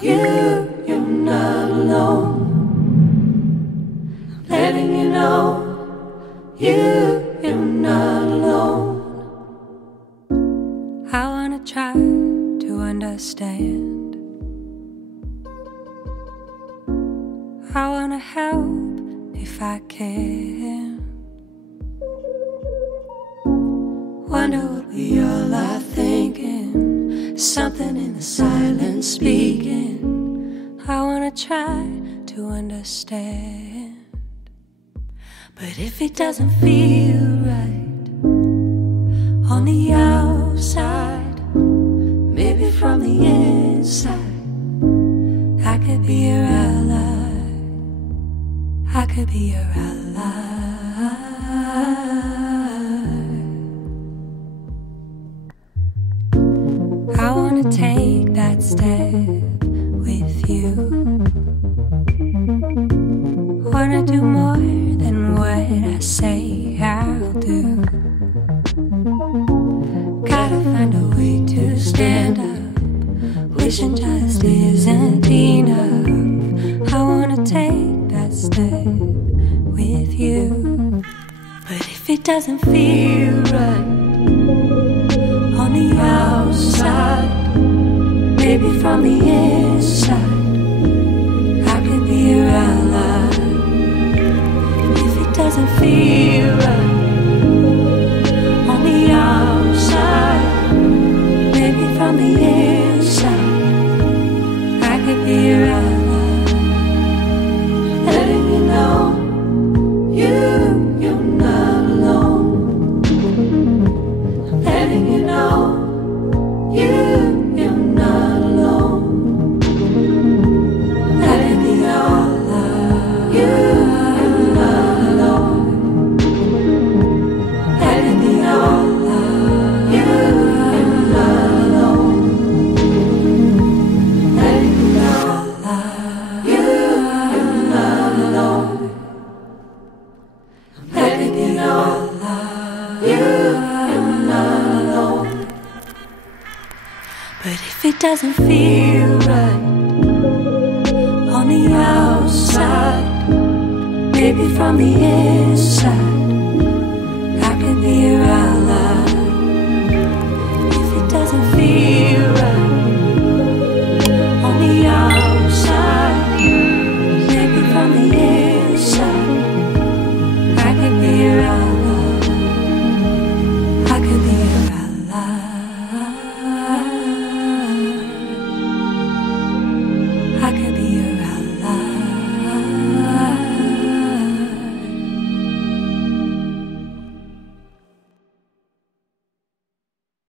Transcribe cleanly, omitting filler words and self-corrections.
you're not alone. Letting you know, you're not alone. I wanna try to understand. I wanna help if I can. Wonder what we all are thinking. Something in the silence speaking. I wanna try to understand. But if it doesn't feel right on the outside, maybe from the inside, I could be your ally. I could be your ally. I wanna take that step with you. Wanna do more than what I say I'll do. Gotta find a way to stand up. Wishing just isn't enough. I wanna take that step with you. But if it doesn't feel right on the outside, maybe from the inside, I could be your ally. If it doesn't feel right on the outside, maybe from the inside, I could be your ally. Letting you know, you're not alone. Letting you know, you're not alone. Let it be all love. You're not alone. Let it be all love. You're not alone. Let it be all love. You're not alone. Let it be all love. You're not alone. But if it doesn't feel right on the outside, maybe from the inside, I could be your ally.